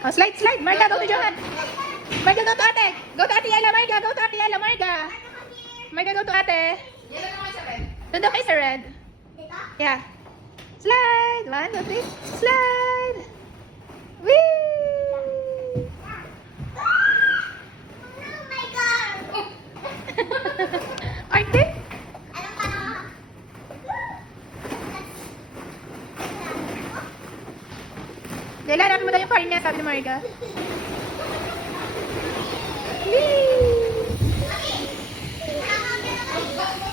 Oh, slide, slide. Marga, go to Johan. Marga, go to ate. Go to ate Yela, Marga. Go to ate Yela, Marga. Marga, go to ate. Doon daw kay sa red. Yeah. Slide. 1, 2, 3. Slide. Whee! Arte? Dela, hanapin mo daw yung car niya, sabi ni Marga.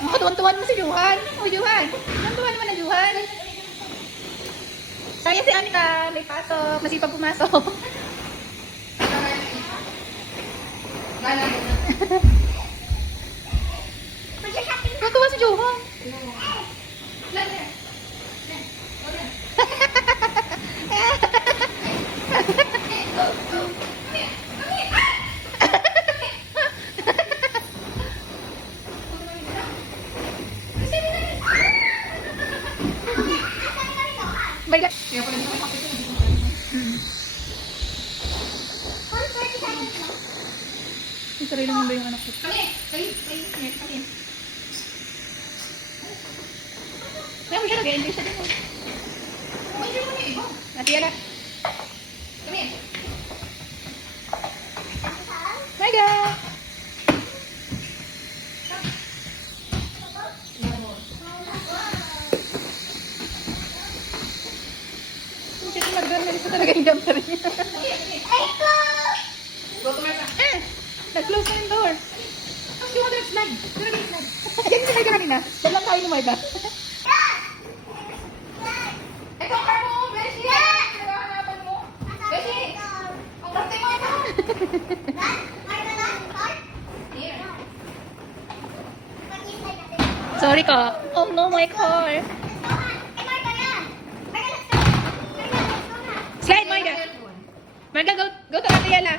Makatuwan-tuwan mo si Juhan. Oh, Juhan. Tuwan-tuwan naman ang Juhan. Sayang si Anika, may pasok. Masipag pumasok. Natuwa si Juhan. Baila. Yung sarili mo ba yung anak ko? Kami! Kami! Kaya mo siya nag-enjoy siya din. Nati Yela. Kami! Mega! Kasi mag-doon sa talaga yung jumper niya. Nag-close na yung door. Ang yung other slide. Yan si Marga kanina. Yan lang tayo ni Marga. Ito ang car mo, Beshi! Pinagahanapan mo. Beshi! Ang parte mo ito. Sorry ka. Oh no, my car. Slide, Marga. Marga, go to Ate Yela.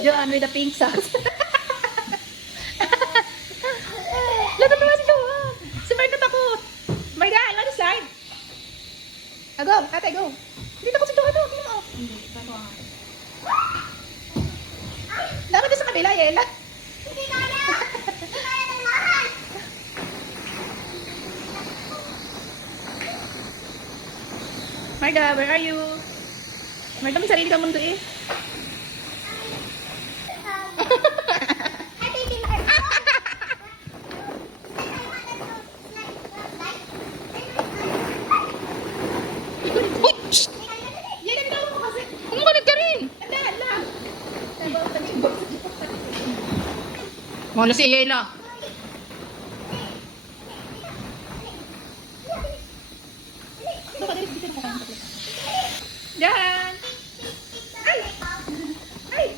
Johan with the pink socks. Lahat na si Johan. Si Marga takot. Marga, I want to slide. Go, ate, go. Hindi takot si Johan. Hindi, takot. Dapat din sa kabila, Yela. Hindi kaya. Hindi kaya ng mahal. Marga, where are you? Marga, may sarili ka mundo eh. Wala si Yela. Yan. Ay! Ay!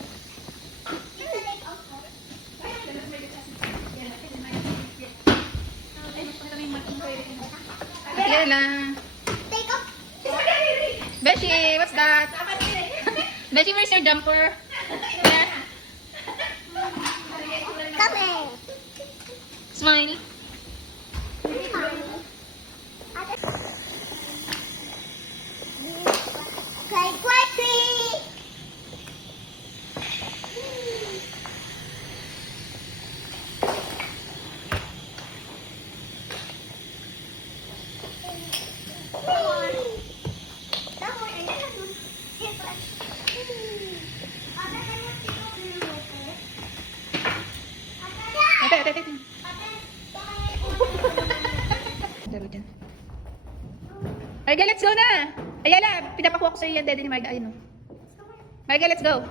Yela. Beshi, what's that? Beshi, where's your jumper? Smile. Marga, let's go na! Ayala, pinapakuha ko sa iyo yung dede ni Marga. Ayun o. Marga, let's go!